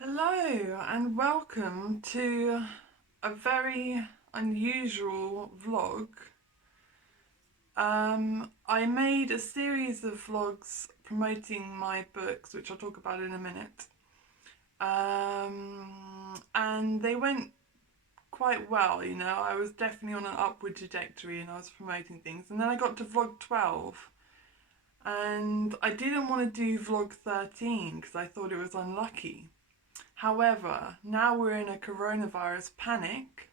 Hello and welcome to a very unusual vlog. I made a series of vlogs promoting my books, which I'll talk about in a minute. And they went quite well, I was definitely on an upward trajectory and I was promoting things. And then I got to vlog 12 and I didn't want to do vlog 13 because I thought it was unlucky. However, now we're in a coronavirus panic.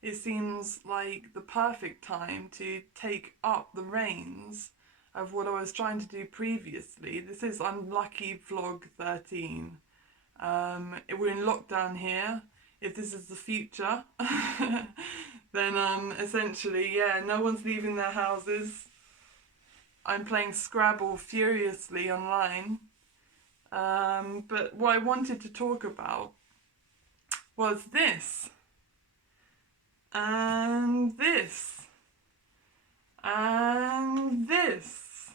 It seems like the perfect time to take up the reins of what I was trying to do previously. This is unlucky vlog 13. We're in lockdown here. If this is the future, then essentially, yeah, no one's leaving their houses. I'm playing Scrabble furiously online. But what I wanted to talk about was this, and this, and this.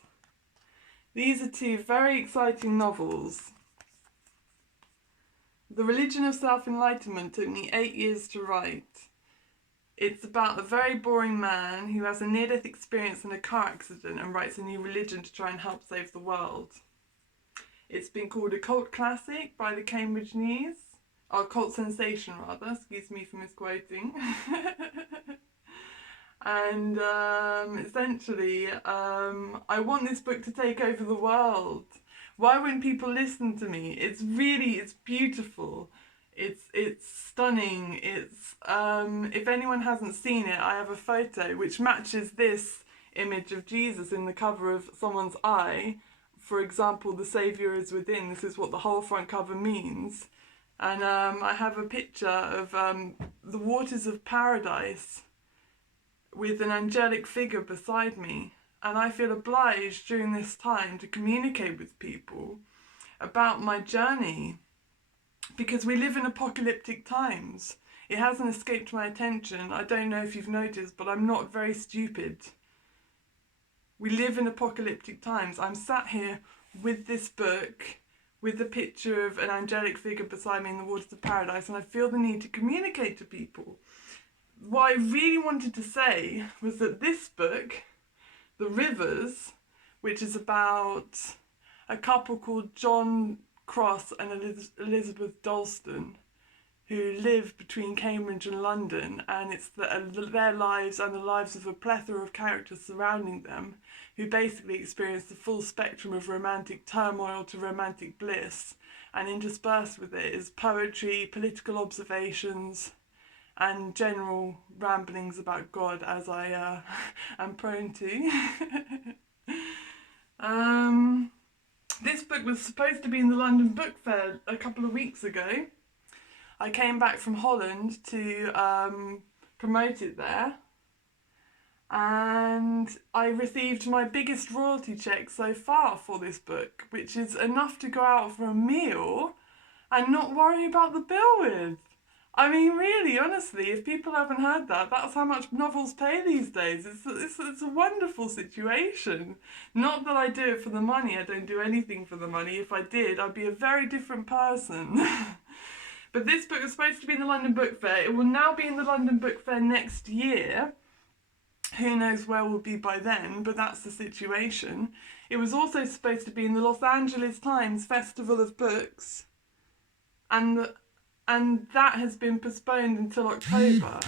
These are two very exciting novels. The Religion of Self-Enlightenment took me 8 years to write. It's about a very boring man who has a near-death experience in a car accident and writes a new religion to try and help save the world. It's been called a cult classic by the Cambridge News. Or cult sensation, rather. Excuse me for misquoting. And essentially, I want this book to take over the world. Why wouldn't people listen to me? It's beautiful. It's stunning. If anyone hasn't seen it, I have a photo which matches this image of Jesus in the cover of someone's eye. For example, the Saviour is within. This is what the whole front cover means. And I have a picture of the waters of paradise with an angelic figure beside me. And I feel obliged during this time to communicate with people about my journey, because we live in apocalyptic times. It hasn't escaped my attention. I don't know if you've noticed, but I'm not very stupid. We live in apocalyptic times. I'm sat here with this book, with the picture of an angelic figure beside me in the waters of paradise, and I feel the need to communicate to people. What I really wanted to say was that this book, The Rivers, which is about a couple called John Cross and Elizabeth Dalston, who live between Cambridge and London, and it's their lives and the lives of a plethora of characters surrounding them, who basically experience the full spectrum of romantic turmoil to romantic bliss, and interspersed with it is poetry, political observations, and general ramblings about God, as I am prone to. This book was supposed to be in the London Book Fair a couple of weeks ago. I came back from Holland to promote it there, and I received my biggest royalty check so far for this book, which is enough to go out for a meal and not worry about the bill with. I mean, really, honestly, if people haven't heard that, that's how much novels pay these days. It's a wonderful situation. Not that I do it for the money. I don't do anything for the money. If I did, I'd be a very different person. But this book was supposed to be in the London Book Fair. It will now be in the London Book Fair next year. Who knows where we'll be by then, but that's the situation. It was also supposed to be in the Los Angeles Times Festival of Books, and that has been postponed until October.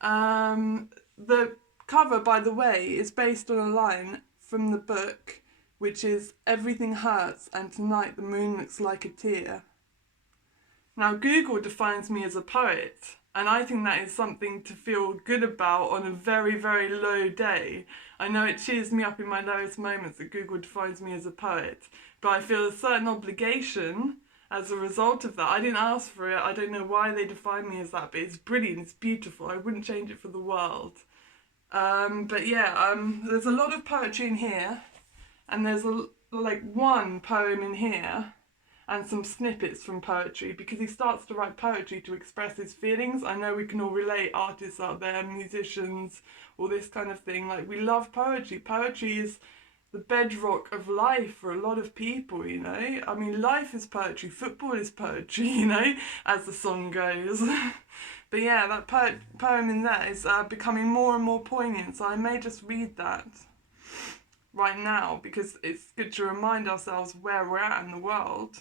The cover, by the way, is based on a line from the book, which is "Everything hurts and tonight the moon looks like a tear." Now, Google defines me as a poet, and I think that is something to feel good about on a very, very low day. I know it cheers me up in my lowest moments that Google defines me as a poet, but I feel a certain obligation as a result of that. I didn't ask for it. I don't know why they define me as that, but it's brilliant. It's beautiful. I wouldn't change it for the world. But yeah, there's a lot of poetry in here, and there's one poem in here, and some snippets from poetry, because he starts to write poetry to express his feelings. I know we can all relate, artists out there, musicians, all this kind of thing. Like, we love poetry. Poetry is the bedrock of life for a lot of people, you know. I mean, life is poetry, football is poetry, you know, as the song goes. But yeah, that poem in there is becoming more and more poignant, so I may just read that right now because it's good to remind ourselves where we're at in the world.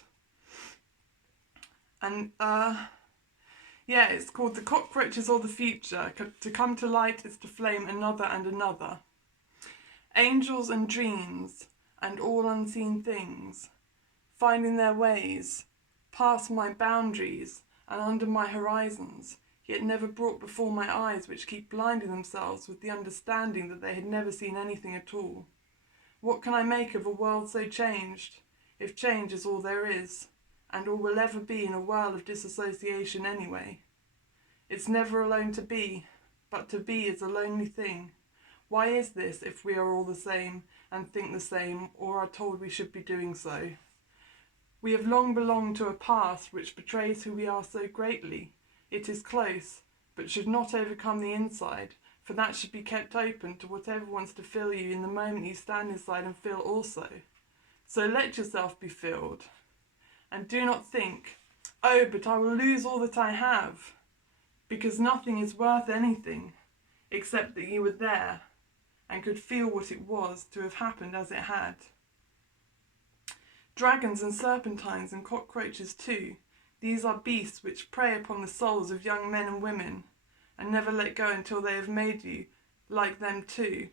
And yeah, it's called The Cockroaches or the Future. To come to light is to flame another and another. Angels and dreams and all unseen things, finding their ways past my boundaries and under my horizons, yet never brought before my eyes, which keep blinding themselves with the understanding that they had never seen anything at all. What can I make of a world so changed, if change is all there is, and all will ever be in a world of disassociation anyway? It's never alone to be, but to be is a lonely thing. Why is this if we are all the same and think the same, or are told we should be doing so? We have long belonged to a past which betrays who we are so greatly. It is close, but should not overcome the inside, for that should be kept open to whatever wants to fill you in the moment you stand inside and feel also. So let yourself be filled. And do not think, oh, but I will lose all that I have, because nothing is worth anything, except that you were there and could feel what it was to have happened as it had. Dragons and serpentines and cockroaches too, these are beasts which prey upon the souls of young men and women, and never let go until they have made you, like them too,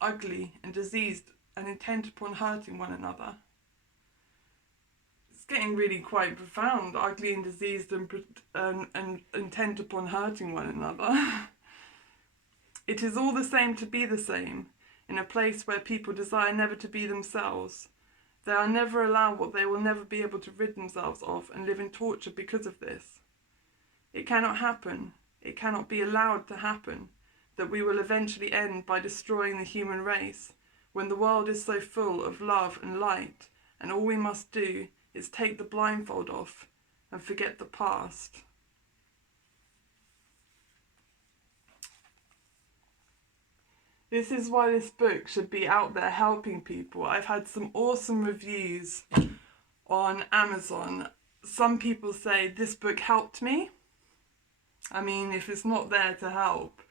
ugly and diseased and intent upon hurting one another. It's getting really quite profound, ugly and diseased and intent upon hurting one another. It is all the same to be the same, in a place where people desire never to be themselves. They are never allowed what they will never be able to rid themselves of, and live in torture because of this. It cannot happen, it cannot be allowed to happen, that we will eventually end by destroying the human race, when the world is so full of love and light, and all we must do is take the blindfold off and forget the past. This is why this book should be out there helping people. I've had some awesome reviews on Amazon. Some people say this book helped me. I mean, if it's not there to help,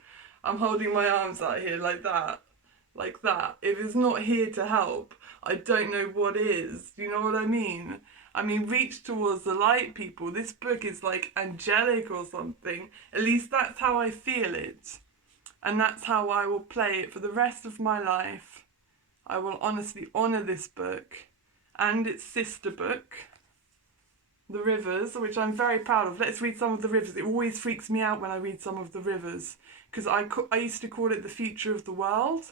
I'm holding my arms out here like that. Like that. If it's not here to help, I don't know what is. You know what I mean? I mean, reach towards the light, people. This book is like angelic or something. At least that's how I feel it. And that's how I will play it for the rest of my life. I will honestly honour this book and its sister book, The Rivers, which I'm very proud of. Let's read some of the rivers. It always freaks me out when I read some of the rivers, because I used to call it the future of the world.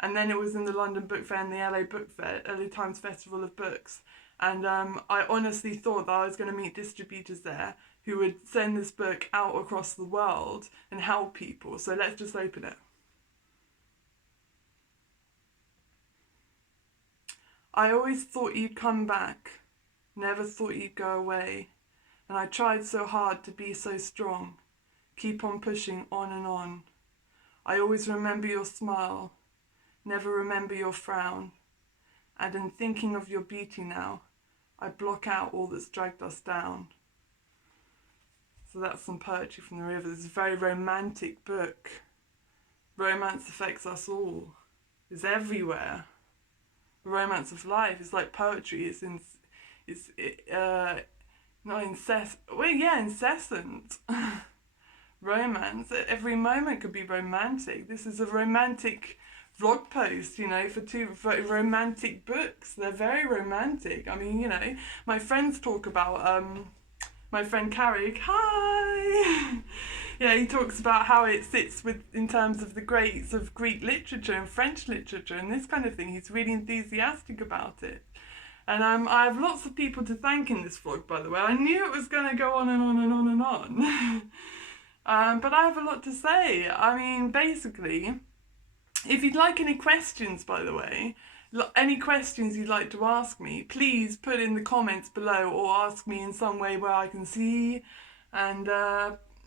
And then it was in the London Book Fair and the LA Book Fair, LA Times Festival of Books. And I honestly thought that I was going to meet distributors there who would send this book out across the world and help people. So let's just open it. I always thought you'd come back, never thought you'd go away. And I tried so hard to be so strong, keep on pushing on and on. I always remember your smile, never remember your frown. And in thinking of your beauty now, I block out all that's dragged us down. So that's some poetry from The River. It's a very romantic book. Romance affects us all. It's everywhere. The romance of life is like poetry. It's not incessant. Well, yeah, incessant. Romance. Every moment could be romantic. This is a romantic vlog post, you know, for two romantic books. They're very romantic. I mean, you know, my friends talk about my friend Carrick, hi! Yeah, he talks about how it sits with in terms of the greats of Greek literature and French literature and this kind of thing. He's really enthusiastic about it. And I have lots of people to thank in this vlog, by the way. I knew it was going to go on and on and on and on. But I have a lot to say. I mean, basically, if you'd like any questions, by the way, any questions you'd like to ask me, please put in the comments below or ask me in some way where I can see. And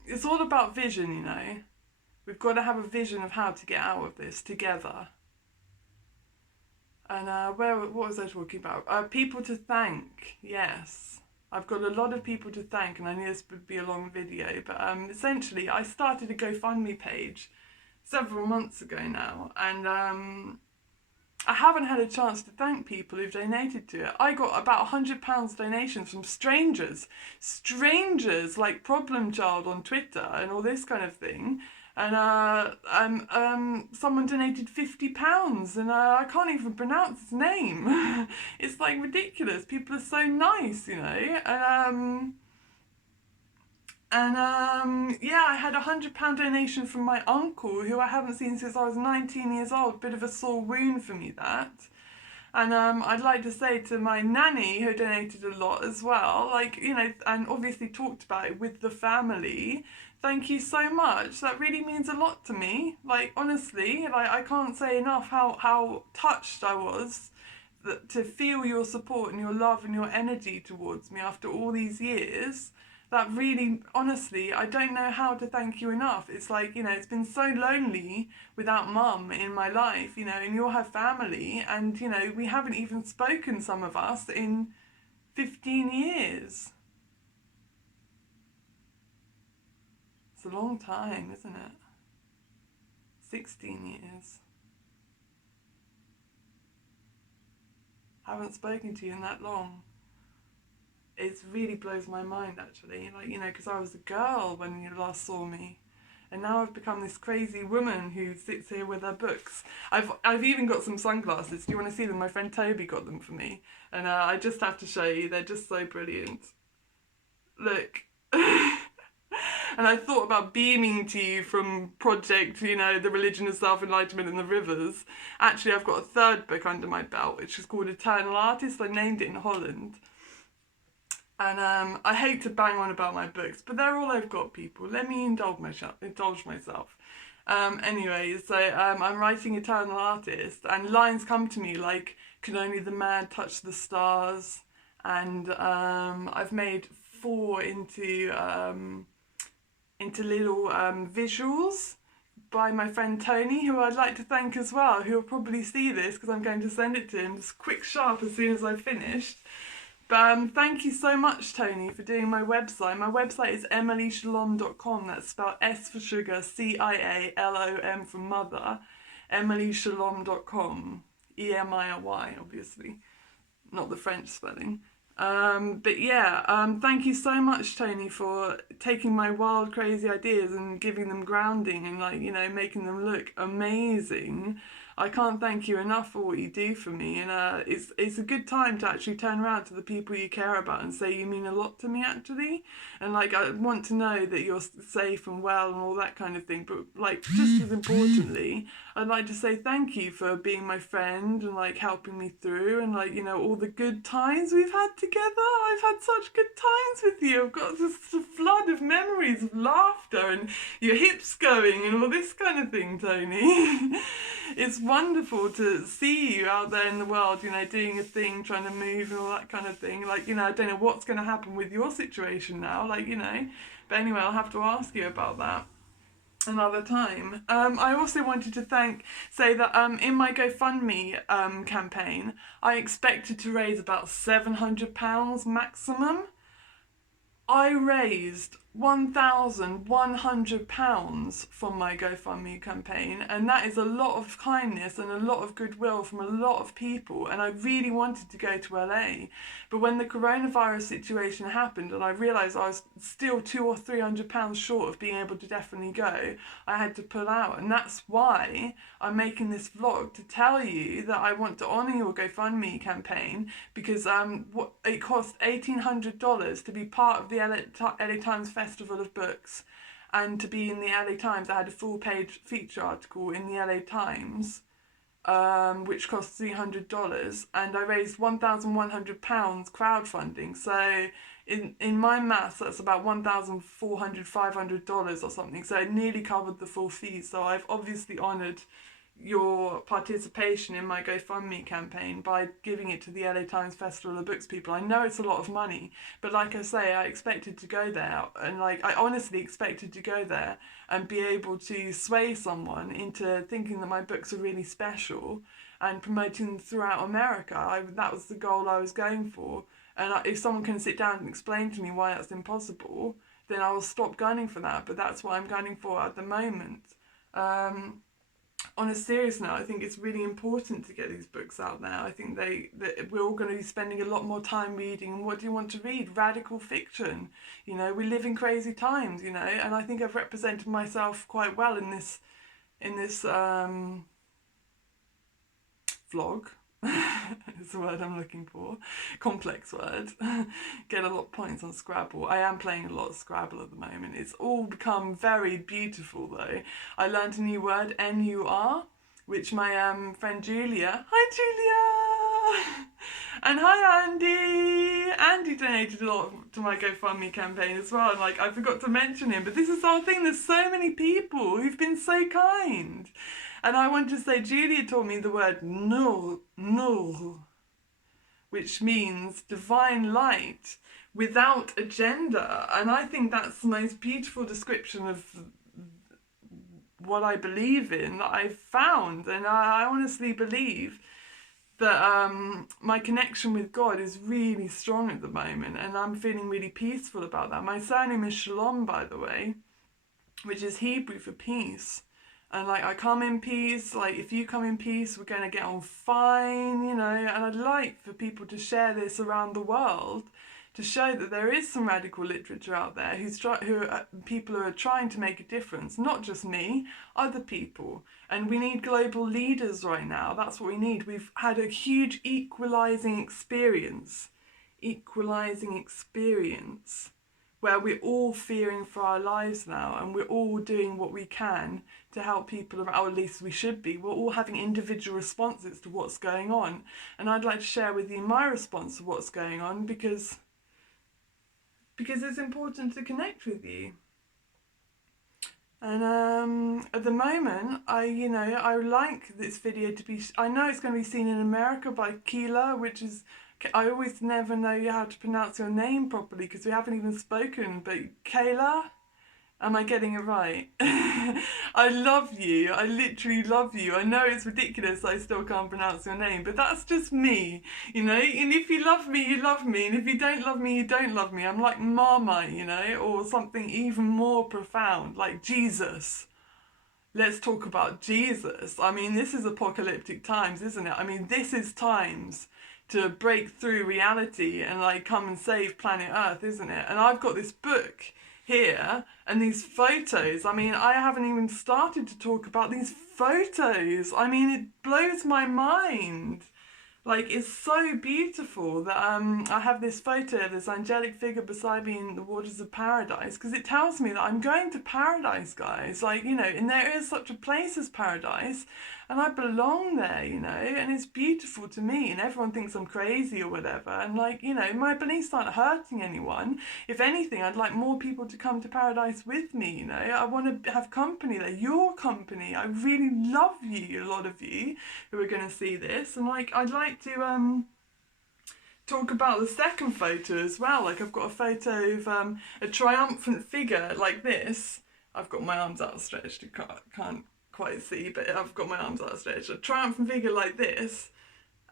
it's all about vision, you know. We've got to have a vision of how to get out of this together. And what was I talking about? People to thank. Yes, I've got a lot of people to thank, and I knew this would be a long video. But essentially, I started a GoFundMe page several months ago now, and I haven't had a chance to thank people who've donated to it. I got about £100 donations from strangers like Problem Child on Twitter and all this kind of thing. And someone donated £50, and I can't even pronounce his name. It's like ridiculous. People are so nice, you know. Yeah, I had £100 donation from my uncle, who I haven't seen since I was 19 years old. Bit of a sore wound for me, that. And I'd like to say to my nanny, who donated a lot as well, like, you know, and obviously talked about it with the family. Thank you so much. That really means a lot to me. Like, honestly, like, I can't say enough how touched I was to feel your support and your love and your energy towards me after all these years. That really, honestly, I don't know how to thank you enough. It's like, you know, it's been so lonely without mum in my life, you know, and you'll have family, and, you know, we haven't even spoken, some of us, in 15 years. It's a long time, isn't it? 16 years. Haven't spoken to you in that long. It really blows my mind, actually, like, you know, because I was a girl when you last saw me, and now I've become this crazy woman who sits here with her books. I've even got some sunglasses. Do you want to see them? My friend Toby got them for me, and I just have to show you. They're just so brilliant. Look. And I thought about beaming to you from Project, you know, The Religion of Self-Enlightenment in the Rivers. Actually, I've got a third book under my belt, which is called Eternal Artist. I named it in Holland. And I hate to bang on about my books, but they're all I've got, people. Let me indulge myself. Anyway, so I'm writing Eternal Artist, and lines come to me like, "Can only the mad touch the stars?" And I've made 4 into little visuals by my friend Tony, who I'd like to thank as well, who will probably see this because I'm going to send it to him just quick sharp as soon as I've finished. But thank you so much, Tony, for doing my website. My website is emilyshalom.com. That's spelled S for sugar, CIALOM for mother, emilyshalom.com. EMILY, obviously, not the French spelling. But yeah, thank you so much, Tony, for taking my wild, crazy ideas and giving them grounding and, like, you know, making them look amazing. I can't thank you enough for what you do for me, and it's a good time to actually turn around to the people you care about and say you mean a lot to me, actually, and, like, I want to know that you're safe and well and all that kind of thing, but, like, just as importantly, I'd like to say thank you for being my friend and, like, helping me through, and, like, you know, all the good times we've had together. I've had such good times with you. I've got this flood of memories of laughter and your hips going and all this kind of thing, Tony. It's wonderful to see you out there in the world, you know, doing a thing, trying to move and all that kind of thing. Like, you know, I don't know what's going to happen with your situation now, like, you know. But anyway, I'll have to ask you about that another time. I also wanted to say that in my GoFundMe campaign, I expected to raise about £700 maximum. I raised £1,100 from my GoFundMe campaign, and that is a lot of kindness and a lot of goodwill from a lot of people, and I really wanted to go to LA, but when the coronavirus situation happened and I realised I was still £200 or £300 short of being able to definitely go, I had to pull out, and that's why I'm making this vlog, to tell you that I want to honour your GoFundMe campaign, because it cost $1,800 to be part of the LA Times Festival of Books, and to be in the LA Times. I had a full-page feature article in the LA Times, which cost $300, and I raised £1,100 crowdfunding. So in my maths, that's about $1,400, $500 or something. So it nearly covered the full fee. So I've obviously honoured your participation in my GoFundMe campaign by giving it to the LA Times Festival of Books people. I know it's a lot of money, but like I say, I expected to go there, and, like, I honestly expected to go there and be able to sway someone into thinking that my books are really special, and promoting them throughout America. That was the goal I was going for. And if someone can sit down and explain to me why that's impossible, then I will stop gunning for that. But that's what I'm gunning for at the moment. On a serious note, I think it's really important to get these books out there. I think that we're all going to be spending a lot more time reading. And what do you want to read? Radical fiction. You know, we live in crazy times, you know, and I think I've represented myself quite well in this vlog. It's the word I'm looking for. Complex word. Get a lot of points on Scrabble. I am playing a lot of Scrabble at the moment. It's all become very beautiful though. I learned a new word, NUR, which my friend Julia, hi Julia, and hi Andy. Andy donated a lot to my GoFundMe campaign as well, and like I forgot to mention him, but this is our thing, there's so many people who've been so kind. And I want to say Julia taught me the word nur, which means divine light without a gender. And I think that's the most beautiful description of what I believe in that I've found. And I honestly believe that my connection with God is really strong at the moment, and I'm feeling really peaceful about that. My surname is Shalom, by the way, which is Hebrew for peace. And like I come in peace, like if you come in peace, we're going to get on fine, you know. And I'd like for people to share this around the world to show that there is some radical literature out there people who are trying to make a difference, not just me, other people. And we need global leaders right now. That's what we need. We've had a huge equalizing experience where we're all fearing for our lives now, and we're all doing what we can to help people around, or at least we should be. We're all having individual responses to what's going on. And I'd like to share with you my response to what's going on because it's important to connect with you. And at the moment, I like this video to be, I know it's going to be seen in America by Keela, which is, I always never know how to pronounce your name properly because we haven't even spoken, but Kayla, am I getting it right? I love you. I literally love you. I know it's ridiculous I still can't pronounce your name, but that's just me, you know? And if you love me, you love me. And if you don't love me, you don't love me. I'm like Marmite, you know, or something even more profound, like Jesus. Let's talk about Jesus. I mean, this is apocalyptic times, isn't it? I mean, this is times to break through reality and like come and save planet Earth, isn't it? And I've got this book here and these photos. I mean, I haven't even started to talk about these photos. I mean, it blows my mind. Like, it's so beautiful that I have this photo of this angelic figure beside me in the waters of paradise, because it tells me that I'm going to paradise, guys. Like, you know, and there is such a place as paradise, and I belong there, you know, and it's beautiful to me, and everyone thinks I'm crazy or whatever, and like, you know, my beliefs aren't hurting anyone. If anything, I'd like more people to come to paradise with me, you know. I want to have company there, your company. I really love you, a lot of you who are going to see this, and like, I'd like to talk about the second photo as well. Like, I've got a photo of a triumphant figure like this. I've got my arms outstretched, you can't quite see, but I've got my arms outstretched. A triumphant figure like this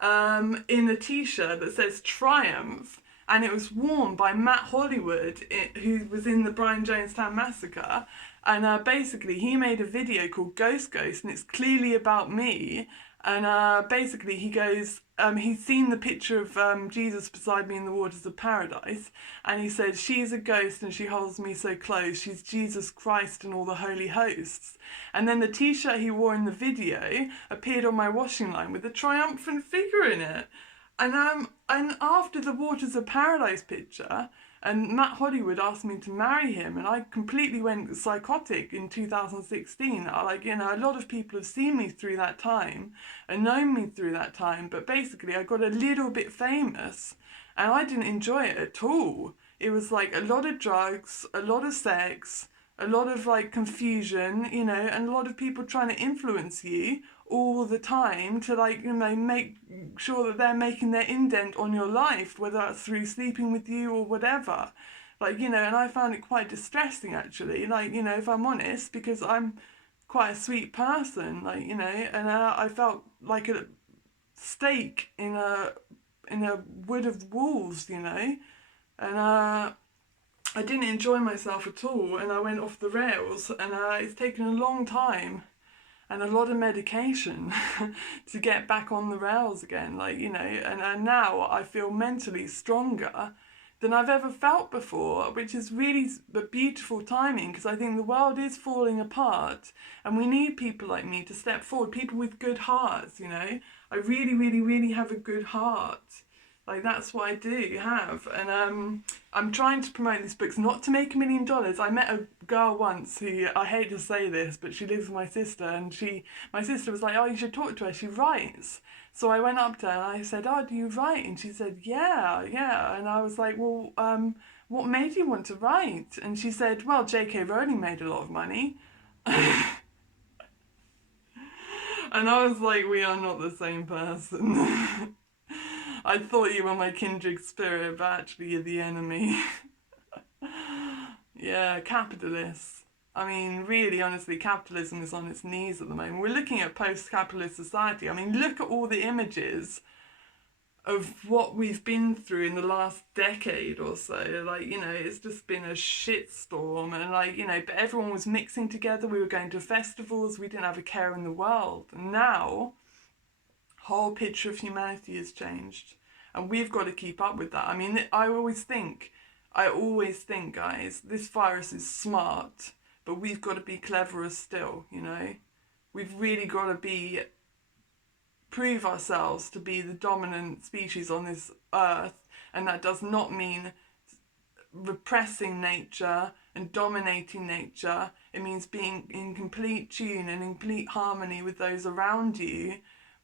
in a t-shirt that says Triumph, and it was worn by Matt Hollywood, who was in the Brian Jonestown Massacre. And basically he made a video called Ghost, and it's clearly about me. And basically he goes, he's seen the picture of Jesus beside me in the waters of paradise, and he said, she's a ghost and she holds me so close, she's Jesus Christ and all the holy hosts. And then the t-shirt he wore in the video appeared on my washing line with a triumphant figure in it. And after the waters of paradise picture, and Matt Hollywood asked me to marry him, and I completely went psychotic in 2016. Like, you know, a lot of people have seen me through that time and known me through that time, but basically I got a little bit famous and I didn't enjoy it at all. It was like a lot of drugs, a lot of sex, a lot of like confusion, you know, and a lot of people trying to influence you all the time to, like, you know, make sure that they're making their indent on your life, whether that's through sleeping with you or whatever. Like, you know, and I found it quite distressing actually, like, you know, if I'm honest, because I'm quite a sweet person, like, you know, and I felt like stake in a wood of wolves, you know, and I didn't enjoy myself at all, and I went off the rails, and it's taken a long time and a lot of medication to get back on the rails again, like, you know, and now I feel mentally stronger than I've ever felt before, which is really the beautiful timing, because I think the world is falling apart and we need people like me to step forward, people with good hearts, you know. I really, really, really have a good heart. Like, that's what I do have. And I'm trying to promote these books, not to make $1 million. I met a girl once who, I hate to say this, but she lives with my sister, and my sister was like, oh, you should talk to her, she writes. So I went up to her and I said, oh, do you write? And she said, yeah, yeah. And I was like, well, what made you want to write? And she said, well, J.K. Rowling made a lot of money. And I was like, we are not the same person. I thought you were my kindred spirit, but actually you're the enemy. Yeah, capitalists. I mean, really, honestly, capitalism is on its knees at the moment. We're looking at post-capitalist society. I mean, look at all the images of what we've been through in the last decade or so. Like, you know, it's just been a shitstorm, and like, you know, but everyone was mixing together. We were going to festivals. We didn't have a care in the world. And now, whole picture of humanity has changed, and we've got to keep up with that. I mean, I always think, guys, this virus is smart, but we've got to be cleverer still, you know. We've really got to prove ourselves to be the dominant species on this earth, and that does not mean repressing nature and dominating nature. It means being in complete tune and in complete harmony with those around you,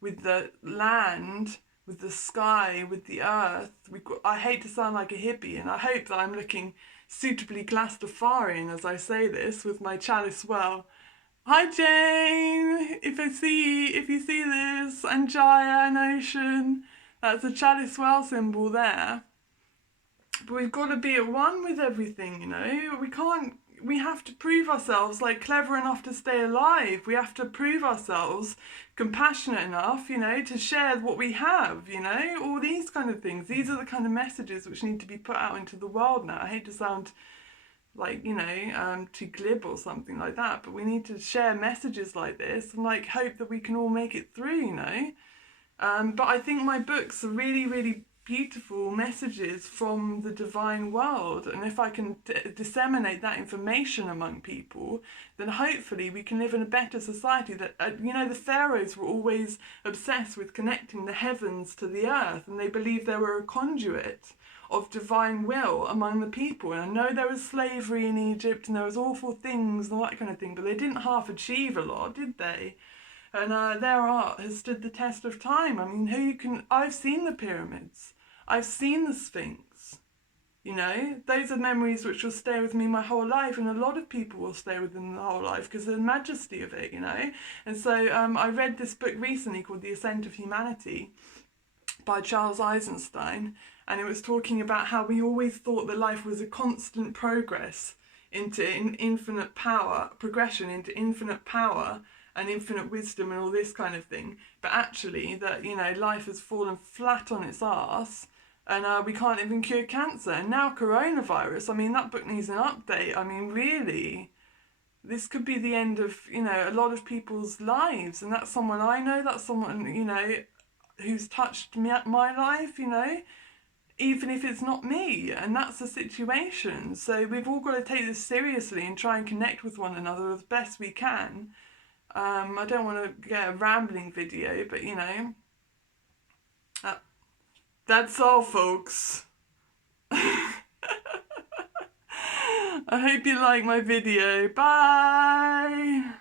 with the land, with the sky, with the earth. I hate to sound like a hippie, and I hope that I'm looking suitably Glastafarian as I say this with my chalice well. Hi Jane, if you see this, and Jaya and Ocean, that's a chalice well symbol there. But we've got to be at one with everything, you know. We have to prove ourselves like clever enough to stay alive. We have to prove ourselves compassionate enough, you know, to share what we have, you know, all these kind of things. These are the kind of messages which need to be put out into the world now. I hate to sound like, you know, too glib or something like that, but we need to share messages like this and like hope that we can all make it through, you know. But I think my books are really, really beautiful messages from the divine world, and if I can disseminate that information among people, then hopefully we can live in a better society. That you know, the pharaohs were always obsessed with connecting the heavens to the earth, and they believed they were a conduit of divine will among the people. And I know there was slavery in Egypt and there was awful things and all that kind of thing, but they didn't half achieve a lot, did they? And their art has stood the test of time. I mean, I've seen the pyramids. I've seen the Sphinx. You know, those are memories which will stay with me my whole life, and a lot of people will stay with them the whole life because of the majesty of it, you know. And so I read this book recently called The Ascent of Humanity by Charles Eisenstein, and it was talking about how we always thought that life was a constant progress into infinite power, progression into infinite power and infinite wisdom and all this kind of thing, but actually that, you know, life has fallen flat on its arse, and we can't even cure cancer. And now coronavirus, I mean, that book needs an update. I mean, really, this could be the end of, you know, a lot of people's lives, and that's someone I know, that's someone, you know, who's touched my life, you know, even if it's not me, and that's the situation. So we've all got to take this seriously and try and connect with one another as best we can. I don't want to get a rambling video, but you know, that's all, folks. I hope you like my video. Bye!